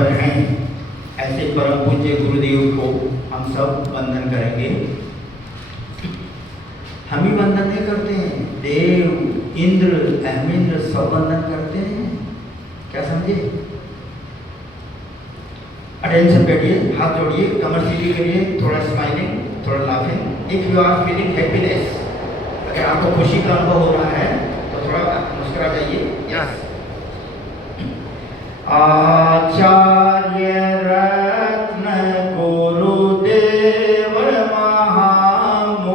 पर हैं ऐसे परम पूज्य गुरुदेव को हम सब वंदन करेंगे। हम ही वंदन नहीं करते हैं, देव इंद्र अहमिंद्र सब वंदन करते हैं। क्या समझे? अटेंशन बैठिए, हाथ जोड़िए, कमर सीधी करिए, थोड़ा स्माइलिंग, थोड़ा laughing. If you are feeling happiness, अगर आपको खुशी का अनुभव हो रहा है तो थोड़ा मुस्कुरा जाइए। यस। आचार्य रत्न गुरुदेव महामुनीन्द्र,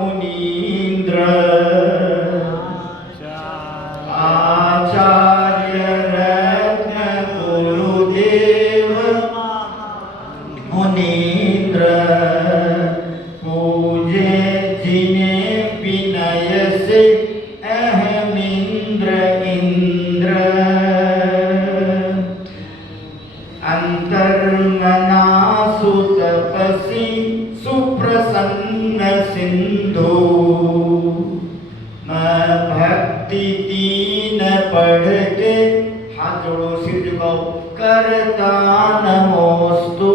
आचार्य रत्न गुरुदेव मुनीन्द्र, पूजे जिन्हें विनय से अहमिंद्र इंद्र, अंतर्मना सुतपसी सुप्रसन्न सिंधु, मैं भक्ति दीन पढ़ के, हाथ जोड़ो सिर झुकाओ, करता नमोस्तु।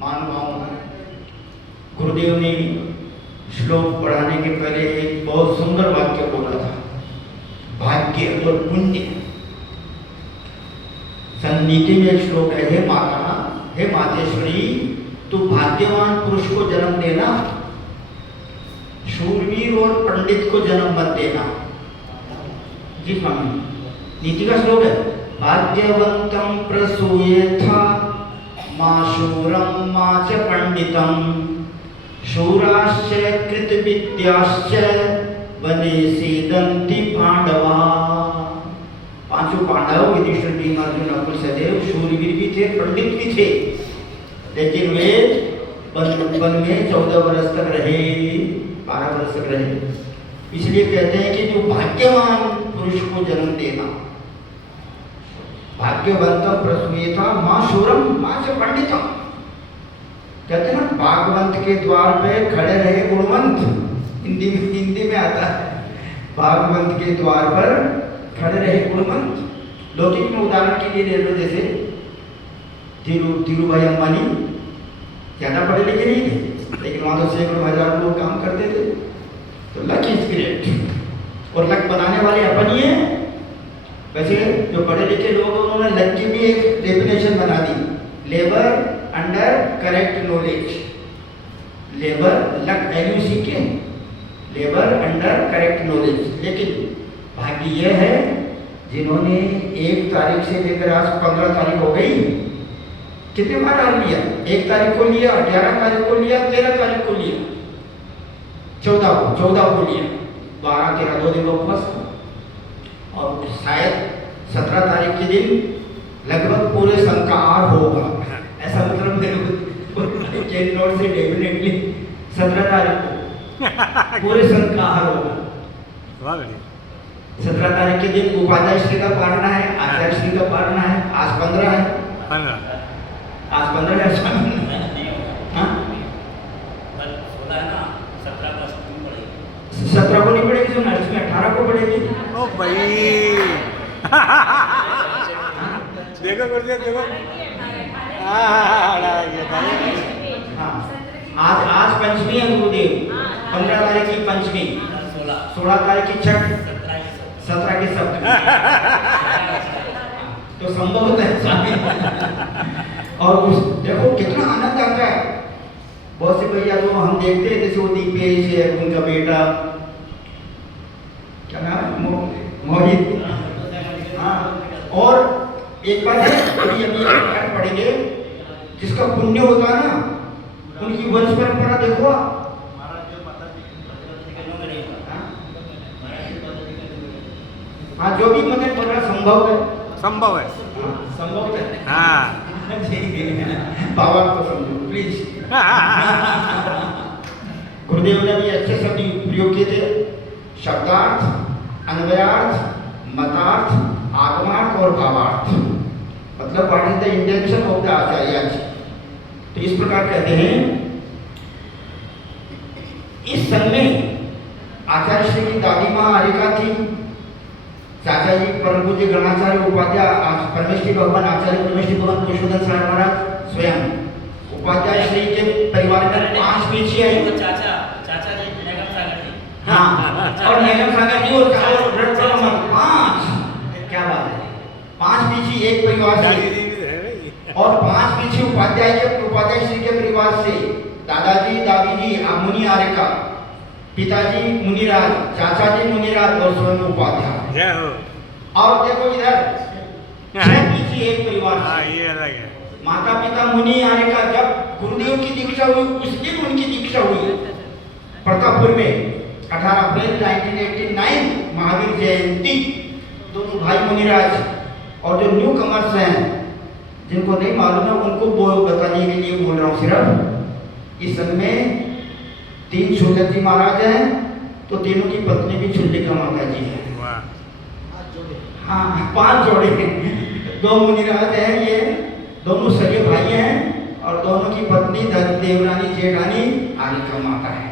मानवाओं, गुरुदेव ने श्लोक पढ़ाने के पहले एक बहुत सुंदर वाक्य बोला था, भाग्य और पुण्य। संनीति में एक श्लोक है, हे माता, हे मातेश्वरी, तू भाग्यवान पुरुष को जन्म देना, शूरवीर और पंडित को जन्म मत देना। जी स्वामी, नीति का श्लोक है, भाग्यवंतम प्रसूयेथा मां शूरम मां च पंडितम, शूराश्च कृत विद्याश्च वने सीदंति पांडवा। पांचों पांडव युधिष्ठिर, भीम, अर्जुन, नकुल, सहदेव शूरवीर भी थे, पंडित भी थे, लेकिन वे वन में 14 वर्ष तक रहे, 12 वर्ष तक रहे। इसलिए कहते हैं कि जो भाग्यवान पुरुष को जन्म देना, भाग्यवंतम प्रसूयेथा मां शूरम मां च पंडितम। कहते हैं ना, भागवंत के द्वार पे खड़े रहे गुणवंत, हिंदी में आता है, भागवंत के द्वार पर खड़े रहे गुणवंत। लौकिक में उदाहरण के लिए ले लो, जैसे धीरूभाई अंबानी ज्यादा पढ़े लिखे नहीं थे, लेकिन वहां तो सैकड़ों हजार लोग काम करते थे। तो लक इज ग्रेट, और लक बनाने वाले अपन ही हैं। वैसे जो पढ़े लिखे लोग, उन्होंने लक की भी एक डेफिनेशन बना दी, labour under correct knowledge. Labour, luck LUC के, लेबर अंडर करेक्ट नॉलेज। लेकिन भाग्य यह है जिन्होंने 1 तारीख से लेकर आज 15 तारीख हो गई, कितने बार डाल लिया? 1 तारीख को लिया, 11 तारीख को लिया, 13 तारीख को लिया, 14 को लिया, 12, 13 2 दिन वापस, और शायद 17 तारीख के दिन लगभग पूरे संकार होगा। ऐसा मतलब मेरे नोट से डेफिनेटली 17 तारीख को पूरे संकार होगा। 17 तारीख के दिन उपाध्याय श्री का पारना है, आचार्य श्री का पारना है। आज 15 है, आज 15 है। 17 को नहीं पड़ेगी, जो नर्स में 18 को पड़ेगी। ओ भाई देखो गुरुदेव, देखो आज पंचमी है गुरुदेव, 15 तारीख की पंचमी, 16 तारीख की छठ, 17 की सप्तमी। तो संभव है स्वामी। और उस देखो कितना आनंद आता है। बहुत से भैया तो हम देखते हैं, जैसे वो दीपेश है, उनका बेटा क्या नाम है, मोहित। हाँ, और एक बात है, अभी पढ़ेंगे, जिसका पुण्य होता है ना, उनकी वंश परंपरा देखो। हाँ, जो भी मदद कर रहा संभव है, संभव है, संभव है। हाँ बाबा को समझो प्लीज। गुरुदेव ने भी अच्छे शब्द प्रयोग किए थे, शब्दार्थ, अन्वयार्थ, मतार्थ, आगमार्थ और भावार्थ। मतलब what is the intention of the acharya. तो इस प्रकार कहते हैं, इस संघ में आचार्य श्री की दादी माँ आरिका थी, चाचा माता जी परम पूज्य गणाचार्य उपाध्याय परमेश्वरी भगवान आचार्य परमेश्वरी भगवान पुरुषोत्तम साहब महाराज स्वयं उपाध्याय श्री के परिवार में 5 पीछे आई। चाचा जी निगम सागर जी। हाँ और निगम सागर जी और 5 क्या बात है, 5 पीछे एक परिवार से और 5 पीछे उपाध्याय श्री के परिवार से दादाजी दादी जी मुनि आर्यका, पिताजी मुनिराज, चाचा जी मुनिराज और स्वयं उपाध्याय। और देखो इधर 6 पीछे एक परिवार से ये अलग है। माता पिता मुनि आर्यका। जब गुरुदेव की दीक्षा हुई उस दिन उनकी दीक्षा हुई प्रतापपुर में 18 अप्रैल 1989 महावीर जयंती। दोनों भाई मुनिराज और जो न्यू कमर्स हैं जिनको नहीं मालूम है उनको बताने के लिए बोल रहा हूँ। सिर्फ इस समय 3 छोलक जी महाराज हैं तो तीनों की पत्नी भी छुल्लिका माता जी है। हाँ 5 जोड़े हैं, 2 मुनिराज हैं, ये दोनों सगे भाई हैं और दोनों की पत्नी देवरानी जेठानी आर्यका माता है।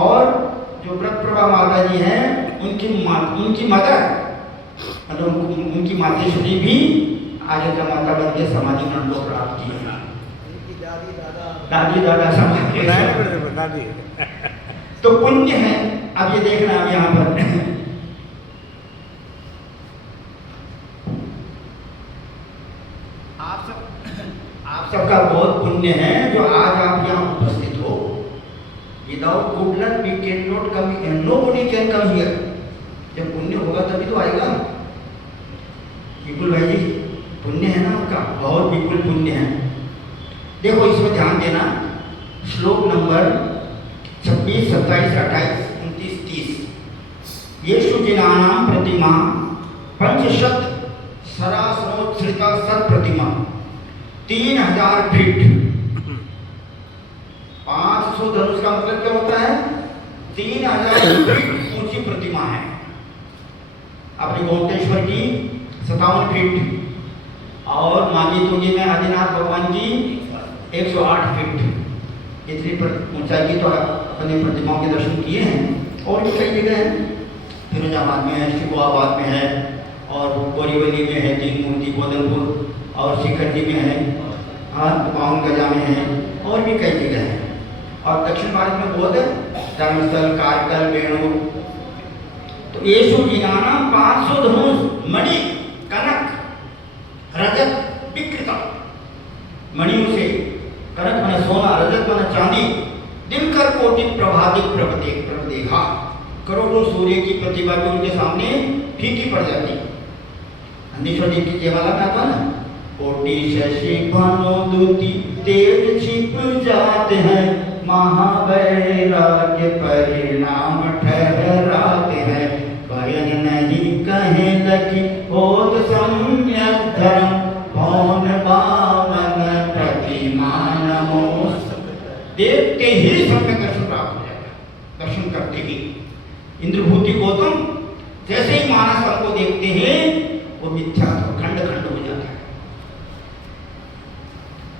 और जो व्रत प्रभा माता जी हैं उनकी मदर मतलब उनकी मातेश्वरी भी आर्यका माता बन के समाधि ग्रहण को प्राप्त की है। दादी दादा समाधि तो पुण्य है। अब ये देखना अब यहाँ पर आप सबका बहुत पुण्य है जो आज आप यहाँ उपस्थित हो। Without good luck we can not come, nobody can come here. जब पुण्य होगा तभी तो आएगा। विपुल भाई जी पुण्य है ना आपका, बहुत विपुल पुण्य है। देखो इसमें ध्यान देना, श्लोक नंबर 26, 27, 28, 29, 30। येषु जिनानां प्रतिमा पंचशत सरासनोत्सृता सत प्रतिमा 3000 फीट। 500 धनुष का मतलब क्या होता है? 3000 फीट ऊंची प्रतिमा है। अपनी गोमतेश्वर की 57 फीट और माघी तुंगी में आदिनाथ भगवान की 108 फीट। इतनी ऊंचाई की तो अपने प्रतिमाओं के दर्शन किए हैं। और भी कई जगह हैं, फिरोजाबाद में है, शिकोहाबाद में है और बोरीवली में है 3 मूर्ति, बोधनपुर और शिखर जी में है, हाँ पावन गजा में है और भी कई जगह हैं। और दक्षिण भारत में बहुत है, धर्मस्थल, कारकल, बेणूर। तो येषु जिनानां 500 धनुष मणि कनक रजत विकृता, मणियों से कनक माने सोना, रजत माने चांदी, दिनकर कोटि प्रभादिक प्रभदेखा, करोड़ों सूर्य की प्रतिभा भी उनके सामने फीकी पड़ जाती। नंदीश्वर जी की जयमाला में आता ना, कोटि शशि भानुदूति तेज छिप जाते हैं, महावैराग्य परिणाम ठहराते हैं, बयन नहीं कहे लगी होत सम्यक धर्म, भौन बावन प्रतिमा नमोस्तुते। देखते ही सम्यक दर्शन प्राप्त हो जाएगा। दर्शन करते ही इंद्रभूति गौतम जैसे ही मानस फल को देखते हैं वो मिथ्या खंड खंड हो जाता है।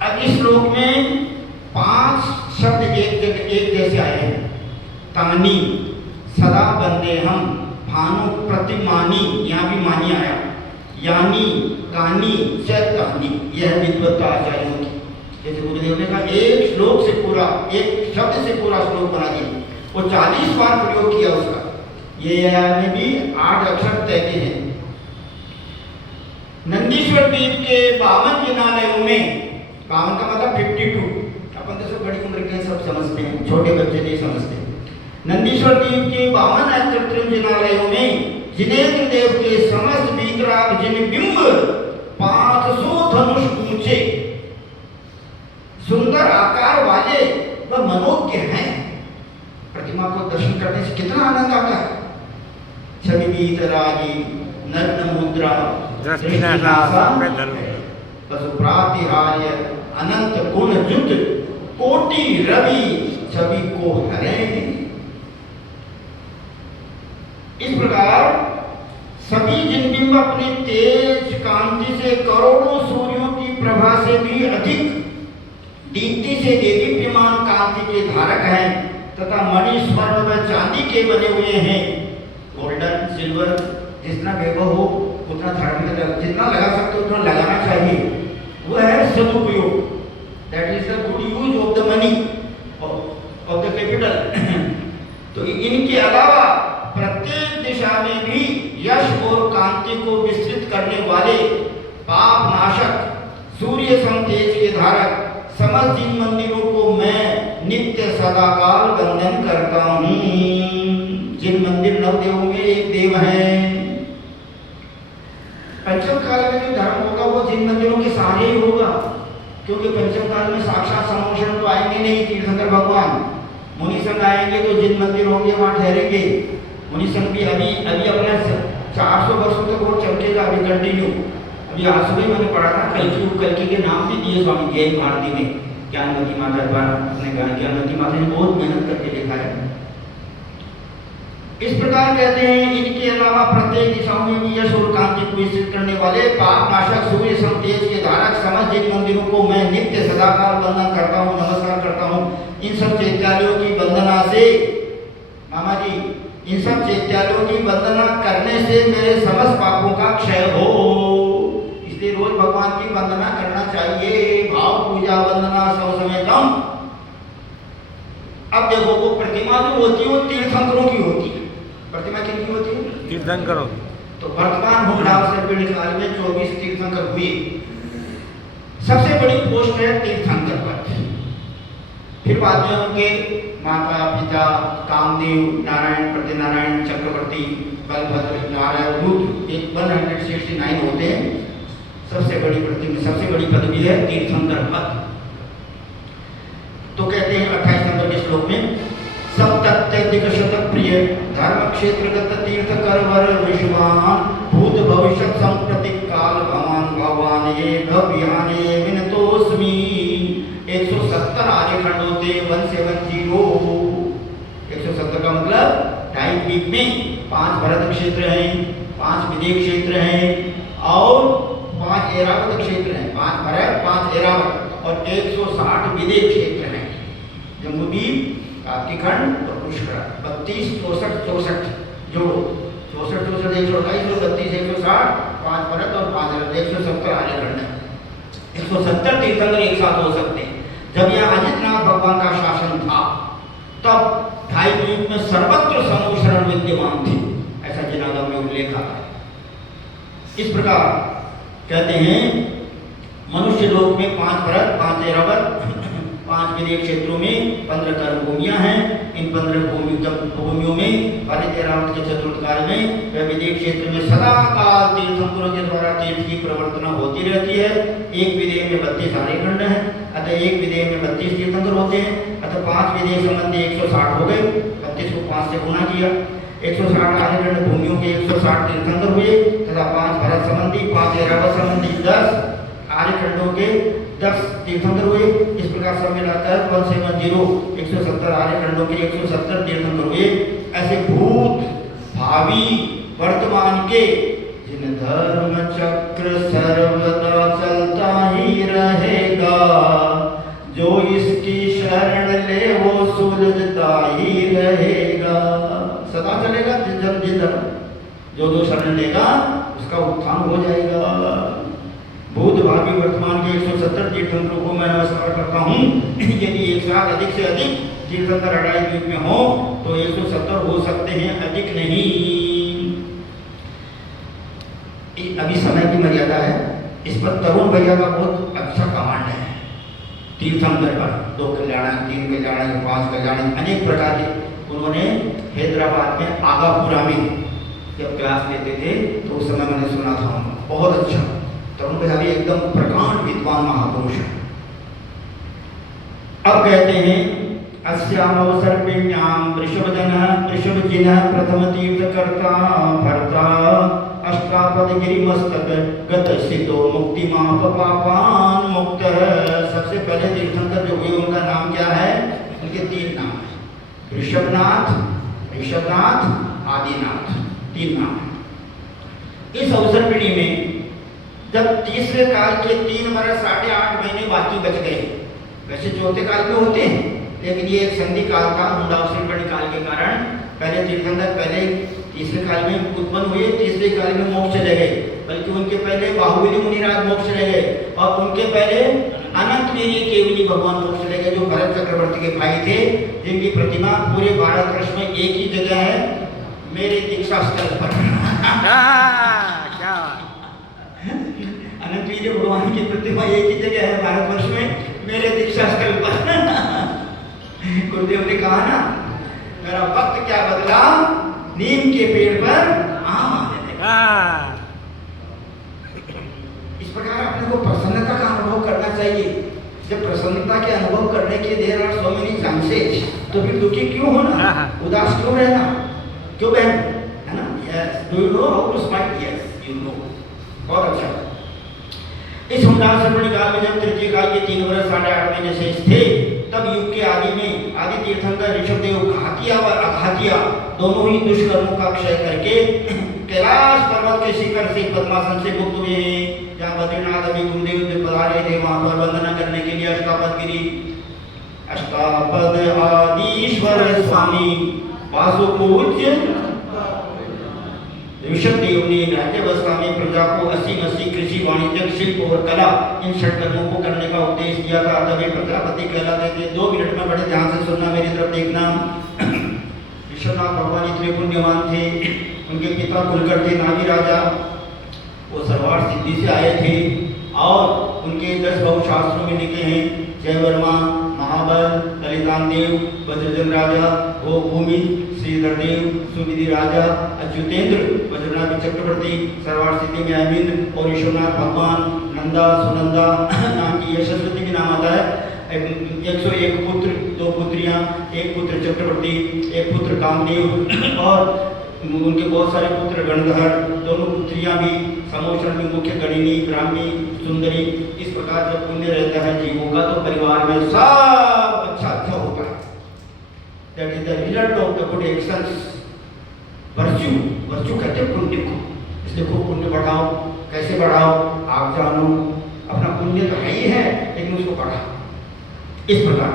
अब इस श्लोक में 5 शब्द एक जैसे आए हैं। तमनी, सदा बंदे हम, भानु प्रतिमानी, यहाँ भी मानी आया, यानी, कानी, चैतानी, यह विद्वत्ता आचार्यों की। जैसे गुरुदेव ने कहा एक श्लोक से पूरा, एक शब्द से पूरा श्लोक बना दिया, वो 40 बार प्रयोग किया उसका। ये में भी 8 अक्षर तय के हैं। नंदीश्वर द्वीप के 52 जिनालयों में, 52 का मतलब 52, अपन तो सब बड़ी उम्र के सब समझते हैं, छोटे बच्चे नहीं समझते। नंदीश्वर द्वीप के 52 कृत्रिम जिनालयों में जिनेन्द्र देव के समस्त वीतराग जिन बिंब 500 धनुष ऊंचे सुंदर आकार वाले व मनोज्ञ हैं। प्रतिमा को दर्शन करने से कितना आनंद आता है। छवि वीतरागी नग्न मुद्रा पशुप्रातिहार्य अनंत गुण जुट कोटि रवि छवि को हरे। इस प्रकार सभी जिन बिंब अपने तेज कांति से करोड़ों सूर्यों की प्रभा से भी अधिक दीप्ति से देदीप्यमान कांति के धारक हैं तथा मणि स्वर्ण व चांदी के बने हुए हैं। गोल्डन, सिल्वर, जितना वैभव हो उतना धर्म में जितना लगा सकते हो उतना लगाना चाहिए, वो है सदुपयोग। That is the good use of the money of the capital. तो इनके अलावा प्रत्येक दिशा में भी यश और कांति को विस्तृत करने वाले पाप नाशक सूर्य सम तेज के धारक समस्त जिन मंदिरों को मैं नित्य सदाकाल वंदन करता हूँ। जिन मंदिर नवदेवों में एक देव है। पंचम काल में जो धर्म होगा वो जिन मंदिरों के सहारे ही होगा, क्योंकि पंचम काल में साक्षात समोषण तो आएंगे नहीं तीर्थंकर भगवान। मुनि संघ आएंगे तो जिन मंदिर होंगे वहां ठहरेंगे। मुनि संघ भी अभी अपना 400 वर्षों तक वो चमकेगा अभी कंटिन्यू। अभी आज सुबह मैंने पढ़ा था कल्कि के नाम भी दिए स्वामी जय भारती में ज्ञानवती माता द्वारा अपने ज्ञानवती माता ने बहुत मेहनत करके लिखा है। इस प्रकार कहते हैं इनके अलावा प्रत्येक दिशाओं में भी यश और कांति को विस्तृत करने वाले पाप नाशक सूर्य सम तेज के धारक समस्त जिन मंदिरों को मैं नित्य सदाकाल वंदन करता हूँ, नमस्कार करता हूँ। इन सब चैत्यालयों की वंदना से मामा जी, इन सब चैत्यालयों की वंदना करने से मेरे समस्त पापों का क्षय हो। इसलिए रोज भगवान की वंदना करना चाहिए। भाव पूजा वंदना सब समय कम। अब देखो वो प्रतिमा जो होती है वो तीर्थंकरों की होती है। प्रतिमा किनकी होती है? तीर्थंकरों। तो वर्तमान भूमंडल पीढ़ी काल में 24 तीर्थंकर हुए। सबसे बड़ी पोस्ट है तीर्थंकर पद। फिर बाद में उनके माता पिता कामदेव, नारायण, प्रतिनारायण, चक्रवर्ती, बलभद्र, नारायण, रुद्र, एक 169 होते हैं। सबसे बड़ी पदवी है तीर्थंकर पद। तो कहते हैं 28 नंबर के श्लोक में सप्तत्यधिक शतक प्रिय धर्म क्षेत्रगत तीर्थकर वर विश्वान भूत भविष्य संप्रतिक काल भगवान भगवान ये भव्याने विनतोस्मि। 170 आर्यखंड होते 170। 170 का मतलब 2.5 द्वीप में 5 भरत क्षेत्र हैं, 5 विदेह क्षेत्र हैं और 5 ऐरावत क्षेत्र हैं। 5 भरत, 5 ऐरावत और 160 विदेह क्षेत्र हैं। जम्बूद्वीप, काकीखंड और पुष्कर। 32, 64, 64 जोड़ो। 64, 64, 128, 32, 160, 5 भरत और 5 ऐरावत, 170 आर्यखंड है। 170 तीर्थंकर एक साथ हो सकते हैं। जब यहाँ अजितनाथ भगवान का शासन था तब 2.5 द्वीप में सर्वत्र समूशरण विद्यमान थे, ऐसा जिनागम में उल्लेख आता है। इस प्रकार कहते हैं मनुष्य लोक में 5 भरत, 5 ऐरावत, 5 विदेह क्षेत्रों में 15 कर्म भूमियां हैं। इन 15 भूमियों में पहले 13 के चतुर्थ काल में वह विदेह क्षेत्र में सदा काल तीर्थंकरों के द्वारा तीर्थ की प्रवर्तना होती रहती है। एक विदेह में 32 आर्यखंड है, अतः एक विदेह में 32 तीर्थंकर होते हैं। अतः 5 विदेह संबंधी 160 हो गए। 32 को 5 से गुणा किया, 160 आर्यखंड भूमियों के 160 तीर्थंकर हुए तथा 5 भरत संबंधी, 5 ऐरावत संबंधी 10 आर्यखंडों के 10 तीर्थंकर हुए। इस प्रकार सब मिलाकर 170 170 आर्यखंडों के 170 तीर्थंकर हुए। ऐसे भूत, भावी, वर्तमान के जिन धर्म चक्र सर्वदा चलता ही रहेगा, जो इसकी शरण ले वो सुलझता ही रहेगा। सदा चलेगा जिन धर्म, जो शरण लेगा उसका उत्थान हो जाएगा। भूत भावी वर्तमान के 170 तीर्थंकरों को मैं नमस्कार करता हूँ। यदि एक साथ अधिक से अधिक तीर्थंकर 2.5 द्वीप में हो तो 170 हो सकते हैं, अधिक नहीं। अभी समय की मर्यादा है। इस पर तरुण भैया का बहुत अच्छा कमांड है तीर्थंकर का। 2 कल्याण, 3 कल्याण, 5 कल्याण, अनेक प्रकार के। उन्होंने हैदराबाद में आगापुरा में जब क्लास लेते थे तो उस समय मैंने सुना था उनको, बहुत अच्छा। तरुण भैया भी एकदम प्रकांड विद्वान महापुरुष है। अब कहते हैं अस्यामवसर्पिण्यां वृषभजिनः प्रथम तीर्थकर्ता भर्ता अष्टापदगिरिमस्तक गतसितो मुक्तिमाप पापान मुक्त। सबसे पहले तीर्थंकर जो हुए उनका नाम क्या है? उनके 3 नाम है, ऋषभनाथ, आदिनाथ, 3 नाम है। इस अवसर पीढ़ी में जब तीसरे काल के 3 वर्ष 8.5 महीने बाकी बच गए, वैसे चौथे काल में होते हैं लेकिन ये एक संधि काल था मुंडावसर्पिणी काल के कारण। पहले तीर्थंकर पहले तीसरे काल में उत्पन्न हुए, तीसरे काल में मोक्ष चले गए, बल्कि उनके पहले बाहुबली मुनिराज मोक्ष चले गए और उनके पहले अनंत वीर्य केवली भगवान मोक्ष चले गए, जो भरत चक्रवर्ती के भाई थे, जिनकी प्रतिमा पूरे भारतवर्ष में एक ही जगह है, मेरे दीक्षा स्थल पर। क्या अनंत वीर्य भगवान की प्रतिमा एक ही जगह है भारतवर्ष में, मेरे दीक्षा स्थल पर। गुरुदेव ने कहा ना, मेरा भक्त क्या बदला, नीम के पेड़ पर आम आने लगा। इस प्रकार अपने को प्रसन्नता का अनुभव करना चाहिए। जब प्रसन्नता के अनुभव करने के there are so many chances, तो फिर दुखी क्यों होना, उदास क्यों रहना, क्यों बहन, है ना? Yes, do you know how to smile? Yes, you know. बहुत अच्छा। इस हुमदार सर्वणी काल में जब तृतीय काल के 3 वर्ष 8.5 महीने शेष थे, तब युग के आदि में आदि तीर्थंकर ऋषभदेव घातिया व अघातिया दोनों ही दुष्कर्मों का क्षय करके कैलाश पर्वत के शिखर से पद्मासन से मुक्त हुए। जहाँ बद्रीनाथ अभी गुरुदेव पधारे थे, वहां पर वंदना करने के लिए अष्टापद गिरी, अष्टापद आदिश्वर स्वामी वासुपूज्य ऋषभदेव ने राज्यावस्था में प्रजा को 80 कृषि, वाणिज्य, शिल्प और कला इन षटकर्मों को करने का उपदेश दिया था। तब ये प्रजापति कहलाते थे। 2 मिनट में बड़े ध्यान से सुनना, मेरी तरफ देखना। विश्वनाथ भगवान इतने पुण्यवान थे, उनके पिता कुलकर थे नागी राजा, वो सरवार सिद्धि से आए थे और उनके 10 बहु शास्त्रों में लिखे हैं। जयवर्मा, महाबल, ललितान देव, वज्रजन राजा, भूमि, श्रीधर देव, सुविधि राजा, अच्युतेंद्र, वज्रनाभ चक्रवर्ती, सरवार सिद्धि में अरविंद और विश्वनाथ भगवान, नंदा, सुनंदा नाम की यशस्वती भी नाम आता है। 101 पुत्र, 2 पुत्रियां, 1 पुत्र चक्रवर्ती, 1 पुत्र कामदेव और उनके बहुत सारे पुत्र गणधर, दोनों पुत्रियां भी समोषण में मुख्य गणिनी, ब्राह्मी, सुंदरी। इस प्रकार जब पुण्य रहता है जीवों का, तो परिवार में सब अच्छा होता है। That is the result of the good actions. Virtue कहते हैं पुण्य को। इसलिए खूब पुण्य बढ़ाओ। कैसे बढ़ाओ आप जानो, अपना पुण्य तो है ही है, लेकिन उसको बढ़ाओ। इस प्रकार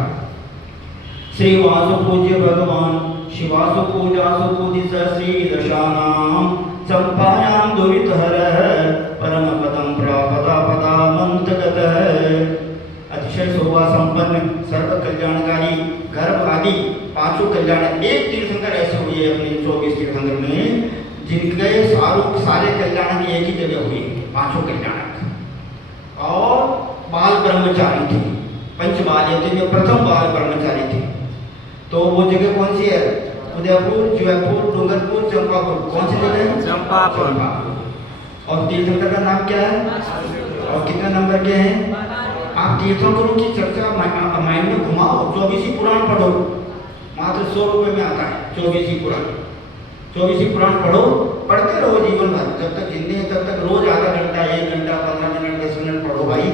श्री वासु पूज्य भगवान शिवासु पूजासु पूजित श्री दशानाम चंपायाम दुरित हरः परम पदम प्रापदा पदा मंत्रगत। अतिशय शोभा संपन्न सर्व कल्याणकारी गर्भ आदि 5 कल्याण, एक तीर्थंकर ऐसे हुए अपने 24 तीर्थंकर में, जिनके सारे कल्याण एक ही जगह हुए, 5 कल्याण। और बाल ब्रह्मचारी थे, पंचबाल्यते में प्रथम बाल ब्रह्मचारी थे। तो वो जगह कौन सी है? उदयपुर, जयपुर, डूंगरपुर, चंपापुर। कौन सी जगह है? चंपापुर। और तीर्थंकर का नाम क्या है और कितना नंबर के हैं? आप तीर्थंकरों की चर्चा माइंड में घुमाओ, 24 पुराण पढ़ो, मात्र 100 रुपये में आता है 24 पुराण। 24 पुराण पढ़ो, पढ़ते रहो जीवन भर, जब तक जिंदगी है तब तक रोज आधा घंटा, 1 घंटा, 15 मिनट, 10 मिनट पढ़ो भाई।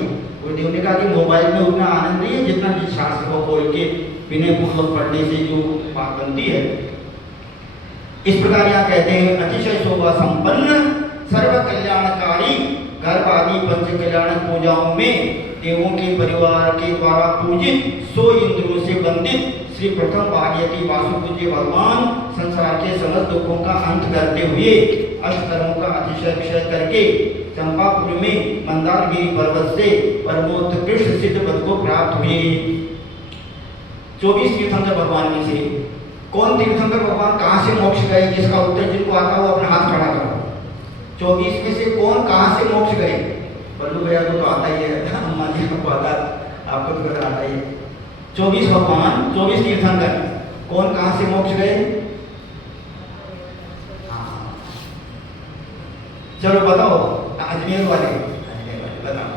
गुरुदेव ने कहा कि मोबाइल में उतना आनंद नहीं है जितना शास्त्र को खोल के विनय पूर्वक पढ़ने से जो बात बनती है। इस प्रकार यहाँ कहते हैं अतिशय शोभा संपन्न सर्व कल्याणकारी गर्भ आदि 5 कल्याण पूजाओं में देवों के परिवार के द्वारा पूजित 100 इंद्रियों से बंधित श्री प्रथम भागीरथी वासुपूज्य भगवान संसार के समस्त दुखों का अंत करते हुए अष्टकर्मों का अतिशय क्षय करके चंपापुर में मंदारगिरी पर्वत से परमोत्कृष्ट सिद्ध पद को प्राप्त हुए। 24 तीर्थंकर भगवान में से कौन तीर्थंकर भगवान कहाँ से मोक्ष गए? जिसका उत्तर जिनको आता हो अपना हाथ खड़ा करो। 24 में से कौन कहाँ से मोक्ष गए? बल्लू भैया को तो आता ही है, अम्मा जी को आता, आपको तो कदर आता ही है। 24 भगवान, 24 तीर्थंकर कौन कहाँ से मोक्ष गए? हाँ, चलो बताओ, अजमेर वाले बताओ।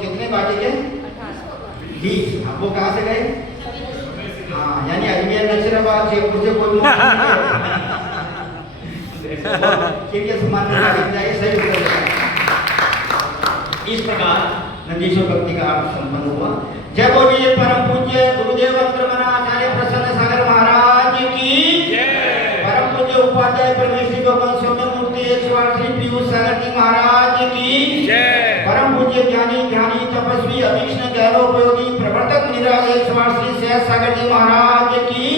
कितने बाकी के? 20। वो कहाँ से गए? हाँ, यानी अजमेर, नशीराबाद, जयपुर से कोई सही। इस प्रकार नंदीश्वर भक्ति का अर्थ संपन्न हुआ। जय बोलिए परम पूज्य गुरुदेव आचार्य प्रसन्न सागर महाराज की जय। उपाध्याय परमेश्वरी भगवान सौम्य मूर्ति 108 पीयूष सागर जी महाराज की जय। परम पूज्य ज्ञानी ध्यानी तपस्वी अभीष्ण ज्ञानोपयोगी प्रवर्तक निराज 108 श्री सहज सागर जी महाराज की